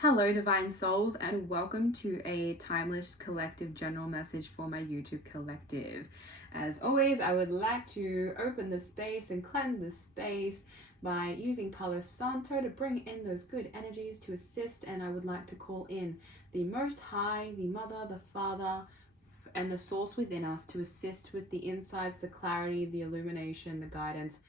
Hello, Divine Souls, and welcome to a timeless collective general message for my YouTube collective. As always, I would like to open the space and cleanse the space by using Palo Santo to bring in those good energies to assist, and I would like to call in the Most High, the Mother, the Father, and the Source within us to assist with the insights, the clarity, the illumination, the guidance,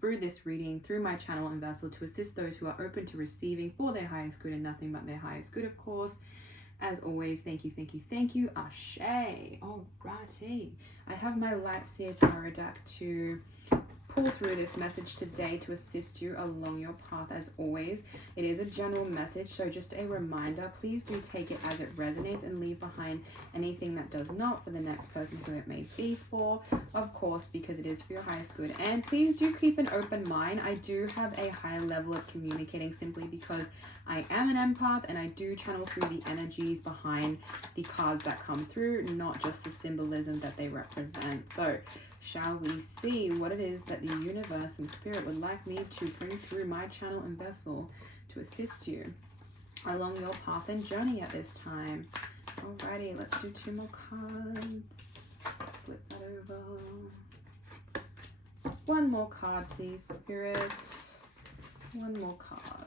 through this reading, through my channel and vessel, to assist those who are open to receiving for their highest good and nothing but their highest good, of course. As always, thank you, thank you, thank you. Ashe. Alrighty. I have my Light Seer Tarot deck to pull through this message today to assist you along your path. As always, it is a general message, so just a reminder, please do take it as it resonates and leave behind anything that does not for the next person who it may be for, of course, because it is for your highest good. And please do keep an open mind. I do have a high level of communicating simply because I am an empath and I do channel through the energies behind the cards that come through, not just the symbolism that they represent. So shall we see what it is that the universe and spirit would like me to bring through my channel and vessel to assist you along your path and journey at this time. Alrighty, let's do 2 more cards. Flip that over. 1 more card, please, spirit. 1 more card.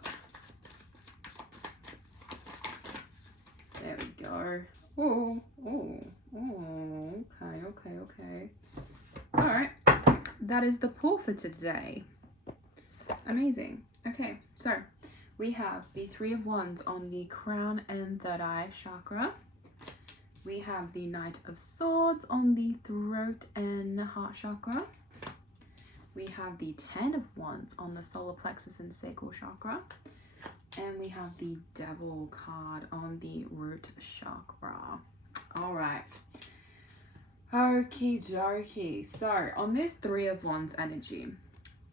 There we go. Oh, okay. All right, that is the pull for today. Amazing. Okay, so we have the 3 of Wands on the crown and third eye chakra. We have the Knight of Swords on the throat and heart chakra. We have the 10 of Wands on the solar plexus and sacral chakra. And we have the Devil card on the root chakra. All right. Okie dokie. So on this 3 of Wands energy,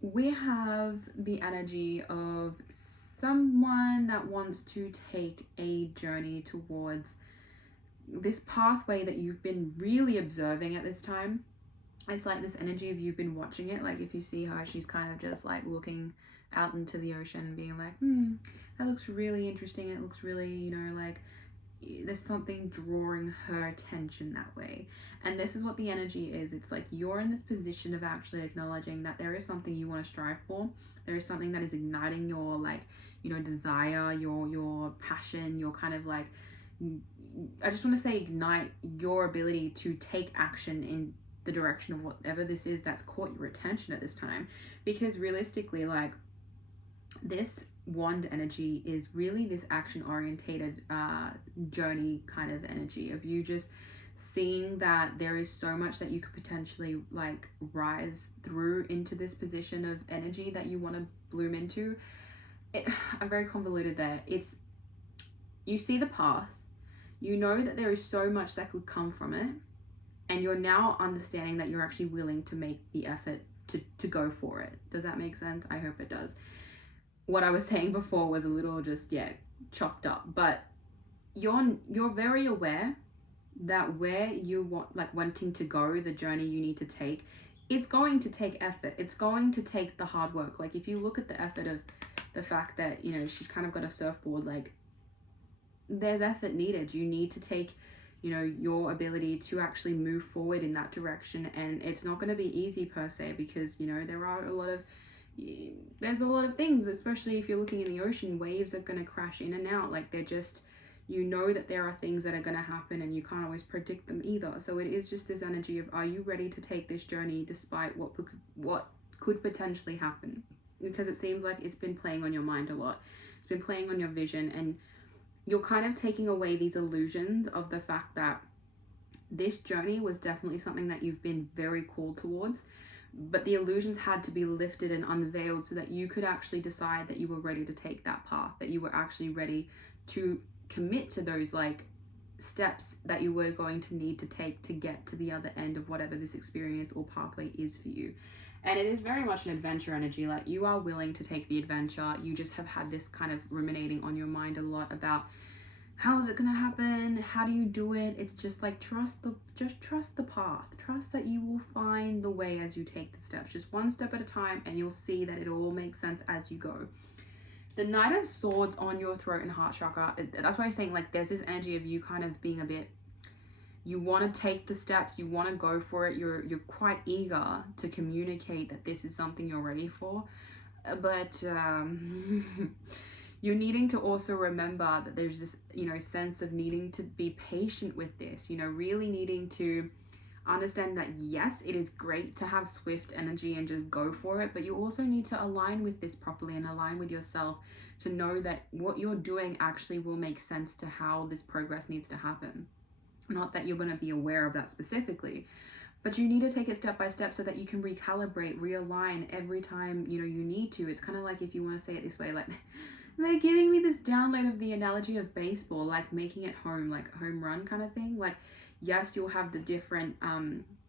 we have the energy of someone that wants to take a journey towards this pathway that you've been really observing at this time. It's like this energy of you've been watching it. Like if you see her, she's kind of just like looking out into the ocean and being like, that looks really interesting. It looks really, you know, like there's something drawing her attention that way. And this is what the energy is. It's like you're in this position of actually acknowledging that there is something you want to strive for. There is something that is igniting your, like, you know, desire, your passion, your kind of like, I just want to say ignite your ability to take action in the direction of whatever this is that's caught your attention at this time. Because realistically, like, this wand energy is really this action orientated journey kind of energy of you just seeing that there is so much that you could potentially like rise through into this position of energy that you want to bloom into. I'm very convoluted there. It's, you see the path, you know that there is so much that could come from it, and you're now understanding that you're actually willing to make the effort to go for it. Does that make sense? I hope it does. What I was saying before was a little just, chopped up, but you're very aware that where you want, like, wanting to go, the journey you need to take, it's going to take effort. It's going to take the hard work. Like if you look at the effort of the fact that, you know, she's kind of got a surfboard, like there's effort needed. You need to take, you know, your ability to actually move forward in that direction, and it's not going to be easy per se, because, you know, there's a lot of things, especially if you're looking in the ocean, waves are going to crash in and out. Like they're just, you know that there are things that are going to happen and you can't always predict them either. So it is just this energy of, are you ready to take this journey despite what could potentially happen? Because it seems like it's been playing on your mind a lot. It's been playing on your vision, and you're kind of taking away these illusions of the fact that this journey was definitely something that you've been very called towards, but the illusions had to be lifted and unveiled so that you could actually decide that you were ready to take that path, that you were actually ready to commit to those like steps that you were going to need to take to get to the other end of whatever this experience or pathway is for you. And it is very much an adventure energy. Like you are willing to take the adventure. You just have had this kind of ruminating on your mind a lot about how is it going to happen? How do you do it? It's just like trust the path. Trust that you will find the way as you take the steps, just one step at a time, and you'll see that it all makes sense as you go. The Knight of Swords on your throat and heart chakra, that's why I'm saying, like, there's this energy of you kind of being a bit, you want to take the steps, you want to go for it, you're quite eager to communicate that this is something you're ready for, but you're needing to also remember that there's this, you know, sense of needing to be patient with this, you know, really needing to understand that yes, it is great to have swift energy and just go for it, but you also need to align with this properly and align with yourself to know that what you're doing actually will make sense to how this progress needs to happen. Not that you're going to be aware of that specifically, but you need to take it step by step so that you can recalibrate, realign every time, you know, you need to. It's kind of like, if you want to say it this way, like they're giving me this download of the analogy of baseball, like making it home, like home run kind of thing. Like, yes, you'll have the different,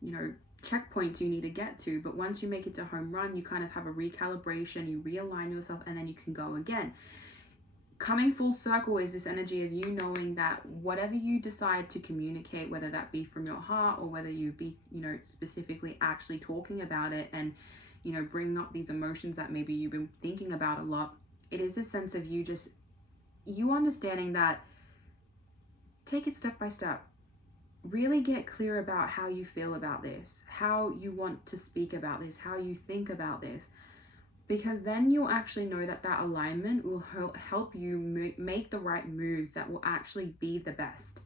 you know, checkpoints you need to get to, but once you make it to home run, you kind of have a recalibration, you realign yourself, and then you can go again. Coming full circle is this energy of you knowing that whatever you decide to communicate, whether that be from your heart or whether you be, you know, specifically actually talking about it and, you know, bringing up these emotions that maybe you've been thinking about a lot, it is a sense of you just, you understanding that take it step by step. Really get clear about how you feel about this, how you want to speak about this, how you think about this, because then you'll actually know that that alignment will help you make the right moves that will actually be the best.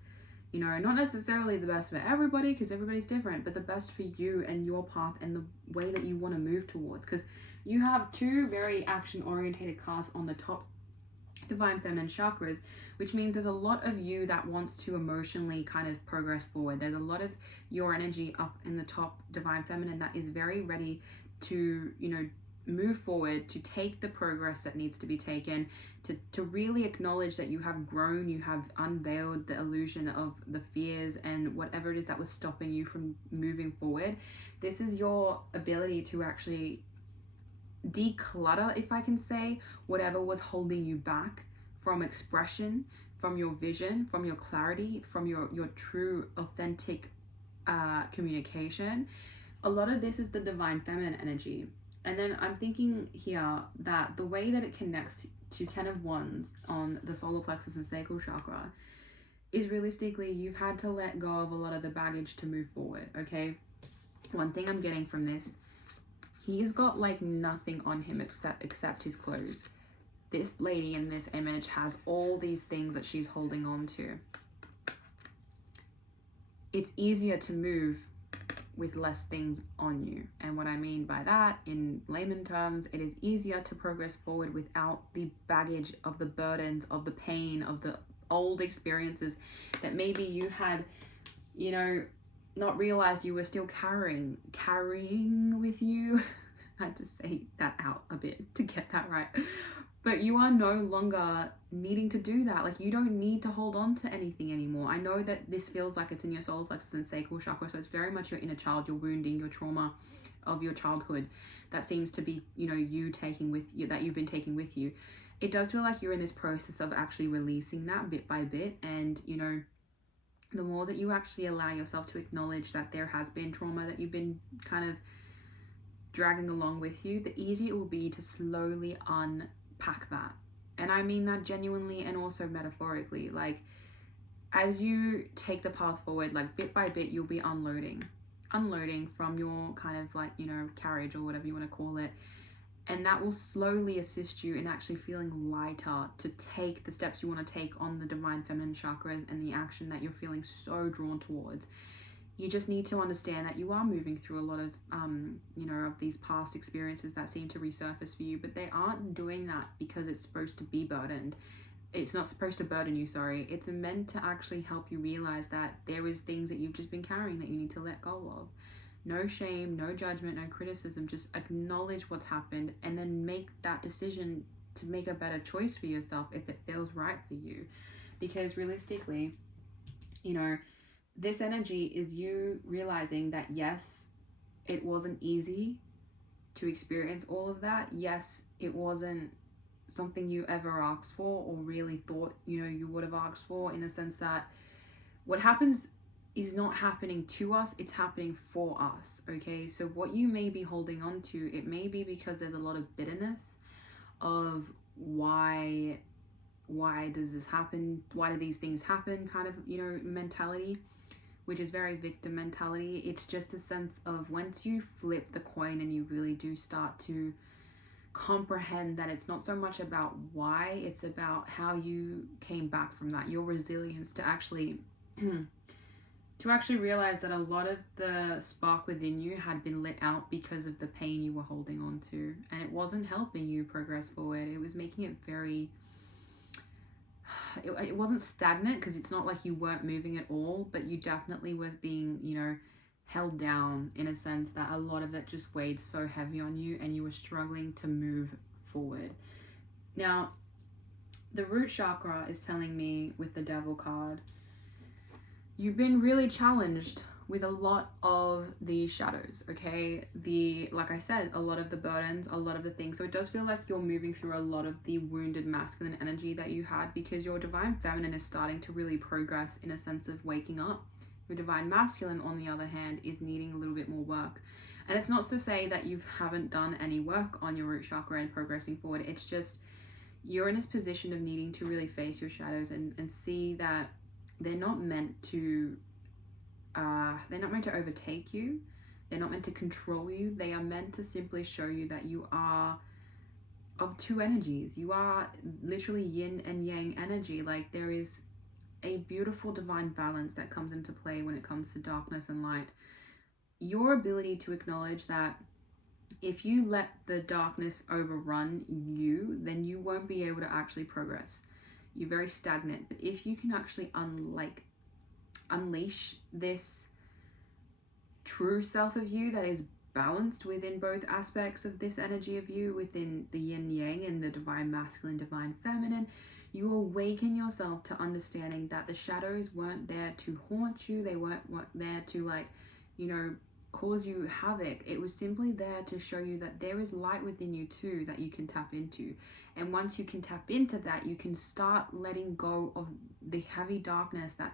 You know, not necessarily the best for everybody because everybody's different, but the best for you and your path and the way that you want to move towards, because you have two very action orientated cards on the top divine feminine chakras, which means there's a lot of you that wants to emotionally kind of progress forward. There's a lot of your energy up in the top divine feminine that is very ready to, you know, move forward, to take the progress that needs to be taken, to really acknowledge that you have grown, you have unveiled the illusion of the fears and whatever it is that was stopping you from moving forward. This is your ability to actually declutter, if I can say, whatever was holding you back from expression, from your vision, from your clarity, from your true authentic communication. A lot of this is the divine feminine energy. And then I'm thinking here that the way that it connects to 10 of Wands on the solar plexus and sacral chakra is realistically, you've had to let go of a lot of the baggage to move forward, okay? One thing I'm getting from this, he's got like nothing on him except his clothes. This lady in this image has all these things that she's holding on to. It's easier to move with less things on you. And what I mean by that, in layman terms, it is easier to progress forward without the baggage of the burdens, of the pain, of the old experiences that maybe you had, you know, not realized you were still carrying with you. I had to say that out a bit to get that right. But you are no longer needing to do that. Like, you don't need to hold on to anything anymore. I know that this feels like it's in your solar plexus and sacral chakra, so it's very much your inner child, your wounding, your trauma of your childhood that seems to be, you know, you taking with you, that you've been taking with you. It does feel like you're in this process of actually releasing that bit by bit. And, you know, the more that you actually allow yourself to acknowledge that there has been trauma that you've been kind of dragging along with you, the easier it will be to slowly unpack that. And I mean that genuinely and also metaphorically. Like, as you take the path forward, like bit by bit, you'll be unloading from your kind of like, you know, carriage or whatever you want to call it. And that will slowly assist you in actually feeling lighter to take the steps you want to take on the divine feminine chakras and the action that you're feeling so drawn towards. You just need to understand that you are moving through a lot of, you know, of these past experiences that seem to resurface for you, but they aren't doing that because it's supposed to be burdened. It's not supposed to burden you, sorry. It's meant to actually help you realize that there is things that you've just been carrying that you need to let go of. No shame, no judgment, no criticism. Just acknowledge what's happened and then make that decision to make a better choice for yourself if it feels right for you. Because realistically, you know, this energy is you realizing that yes, it wasn't easy to experience all of that. Yes, it wasn't something you ever asked for or really thought, you know, you would have asked for, in the sense that what happens is not happening to us, it's happening for us, okay? So what you may be holding on to, it may be because there's a lot of bitterness of why does this happen? Why do these things happen? Kind of, you know, mentality, which is very victim mentality. It's just a sense of once you flip the coin and you really do start to comprehend that it's not so much about why, it's about how you came back from that, your resilience to actually to actually realize that a lot of the spark within you had been lit out because of the pain you were holding on to, and it wasn't helping you progress forward. It was making it very it wasn't stagnant, because it's not like you weren't moving at all, but you definitely were being, you know, held down in a sense that a lot of it just weighed so heavy on you and you were struggling to move forward. Now, the root chakra is telling me with the Devil card, you've been really challenged with a lot of the shadows, okay? Like I said, a lot of the burdens, a lot of the things. So it does feel like you're moving through a lot of the wounded masculine energy that you had, because your divine feminine is starting to really progress in a sense of waking up. Your divine masculine, on the other hand, is needing a little bit more work. And it's not to say that you haven't done any work on your root chakra and progressing forward. It's just you're in this position of needing to really face your shadows and see that they're not meant to overtake you. They're not meant to control you. They are meant to simply show you that you are of two energies. You are literally yin and yang energy. Like, there is a beautiful divine balance that comes into play when it comes to darkness and light. Your ability to acknowledge that if you let the darkness overrun you, then you won't be able to actually progress. You're very stagnant. But if you can actually unleash this true self of you that is balanced within both aspects of this energy of you, within the yin yang and the divine masculine, divine feminine, you awaken yourself to understanding that the shadows weren't there to haunt you. They weren't there to, like, you know, cause you havoc. It was simply there to show you that there is light within you too that you can tap into. And once you can tap into that, you can start letting go of the heavy darkness that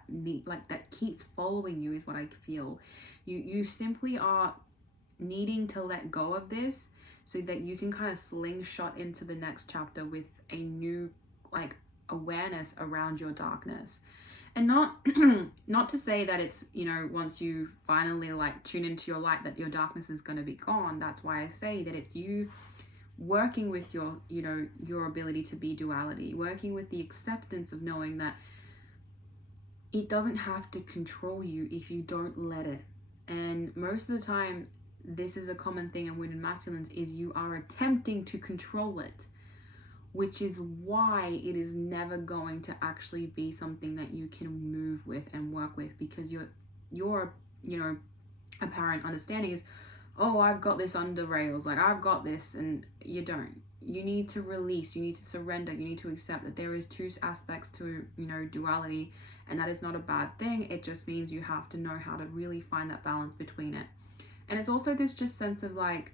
keeps following you, is what I feel. You simply are needing to let go of this so that you can kind of slingshot into the next chapter with a new, like, awareness around your darkness. And not to say that it's, you know, once you finally, like, tune into your light, that your darkness is going to be gone. That's why I say that it's you working with your, you know, your ability to be duality, working with the acceptance of knowing that it doesn't have to control you if you don't let it. And most of the time, this is a common thing in wounded masculines, is you are attempting to control it, which is why it is never going to actually be something that you can move with and work with, because your you know, apparent understanding is, oh, I've got this under rails, like, I've got this, and you don't. You need to release, you need to surrender, you need to accept that there is two aspects to, you know, duality, and that is not a bad thing. It just means you have to know how to really find that balance between it. And it's also this just sense of, like,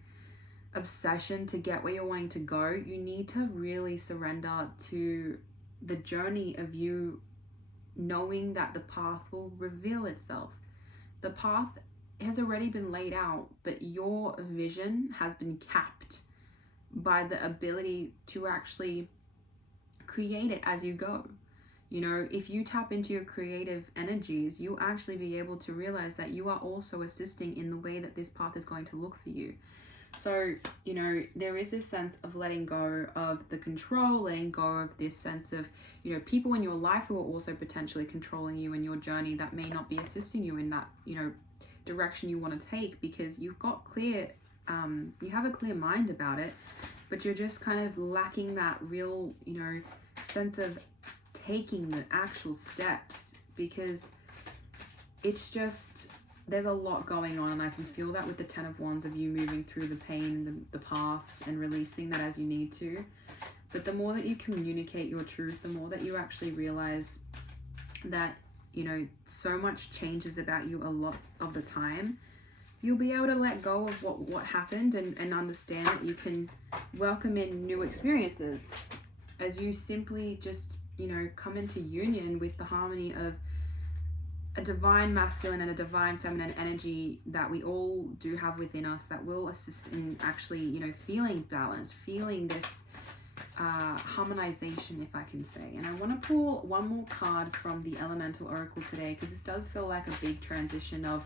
obsession to get where you're wanting to go. You need to really surrender to the journey of you knowing that the path will reveal itself. The path has already been laid out, but your vision has been capped by the ability to actually create it as you go. You know, if you tap into your creative energies, you'll actually be able to realize that you are also assisting in the way that this path is going to look for you. So, you know, there is this sense of letting go of the control, letting go of this sense of, you know, people in your life who are also potentially controlling you in your journey that may not be assisting you in that, you know, direction you want to take, because you've got you have a clear mind about it, but you're just kind of lacking that real, you know, sense of taking the actual steps, because it's just, there's a lot going on, and I can feel that with the 10 of Wands of you moving through the pain and the past and releasing that as you need to. But the more that you communicate your truth, the more that you actually realize that, you know, so much changes about you a lot of the time, you'll be able to let go of what happened and understand that you can welcome in new experiences as you simply just, you know, come into union with the harmony of a divine masculine and a divine feminine energy that we all do have within us, that will assist in actually, you know, feeling balanced, feeling this harmonization, if I can say. And I want to pull one more card from the Elemental Oracle today, because this does feel like a big transition of,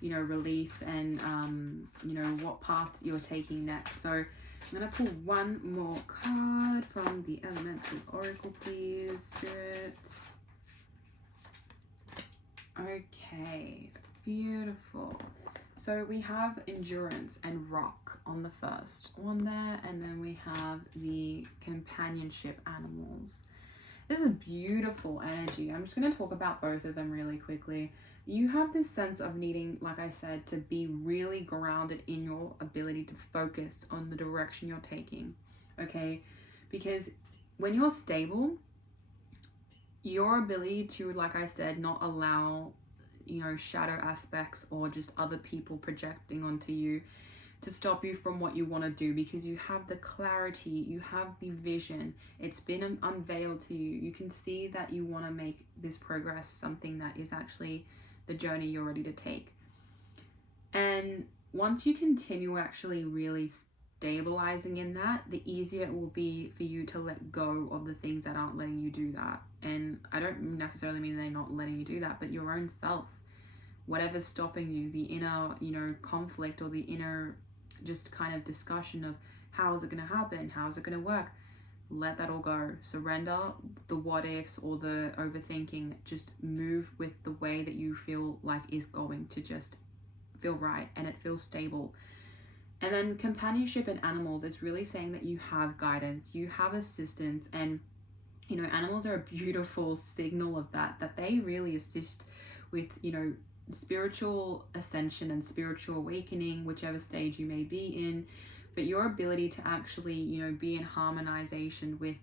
you know, release and, you know, what path you're taking next. So I'm going to pull one more card from the Elemental Oracle, please, Spirit. Okay, beautiful. So we have endurance and rock on the first one there, and then we have the companionship animals. This is beautiful energy. I'm just going to talk about both of them really quickly. You have this sense of needing, like I said, to be really grounded in your ability to focus on the direction you're taking, okay? Because when you're stable, your ability to, like I said, not allow, you know, shadow aspects or just other people projecting onto you to stop you from what you want to do, because you have the clarity, you have the vision, it's been unveiled to you. You can see that you want to make this progress something that is actually the journey you're ready to take. And once you continue actually really stabilizing in that, the easier it will be for you to let go of the things that aren't letting you do that. And I don't necessarily mean they're not letting you do that, but your own self, whatever's stopping you, the inner, you know, conflict, or the inner just kind of discussion of how is it going to happen, how is it going to work, let that all go. Surrender the what ifs or the overthinking. Just move with the way that you feel like is going to just feel right and it feels stable. And then companionship and animals is really saying that you have guidance, you have assistance, and you know, animals are a beautiful signal of that they really assist with, you know, spiritual ascension and spiritual awakening, whichever stage you may be in. But your ability to actually, you know, be in harmonization with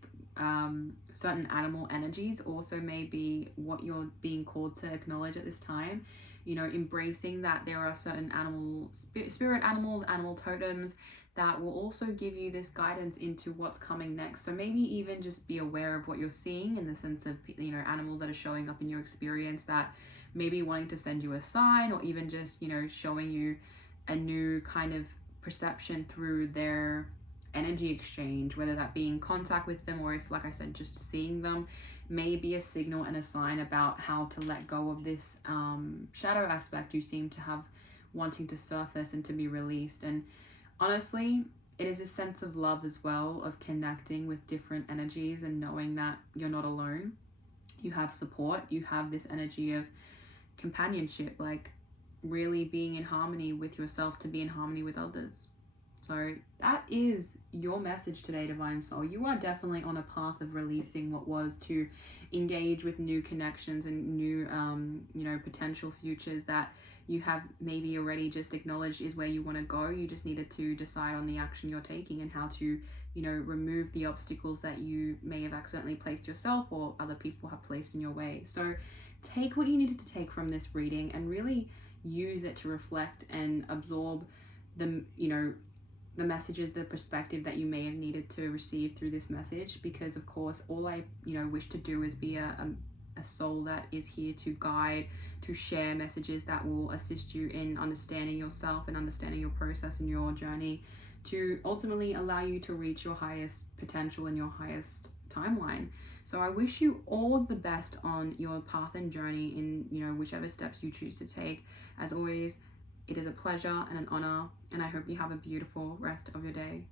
certain animal energies also may be what you're being called to acknowledge at this time. You know, embracing that there are certain animal spirit animals, animal totems that will also give you this guidance into what's coming next. So maybe even just be aware of what you're seeing, in the sense of, you know, animals that are showing up in your experience that maybe wanting to send you a sign, or even just, you know, showing you a new kind of perception through their energy exchange, whether that be in contact with them, or if, like I said, just seeing them may be a signal and a sign about how to let go of this shadow aspect you seem to have wanting to surface and to be released. And honestly, it is a sense of love as well, of connecting with different energies and knowing that you're not alone. You have support, you have this energy of companionship, like really being in harmony with yourself to be in harmony with others. So that is your message today, Divine Soul. You are definitely on a path of releasing what was, to engage with new connections and new, you know, potential futures that you have maybe already just acknowledged is where you want to go. You just needed to decide on the action you're taking and how to, you know, remove the obstacles that you may have accidentally placed yourself or other people have placed in your way. So take what you needed to take from this reading and really use it to reflect and absorb the, you know, the messages, the perspective that you may have needed to receive through this message. Because of course, all I, you know, wish to do is be a soul that is here to guide, to share messages that will assist you in understanding yourself and understanding your process and your journey, to ultimately allow you to reach your highest potential and your highest timeline. So I wish you all the best on your path and journey in, you know, whichever steps you choose to take. As always, it is a pleasure and an honor, and I hope you have a beautiful rest of your day.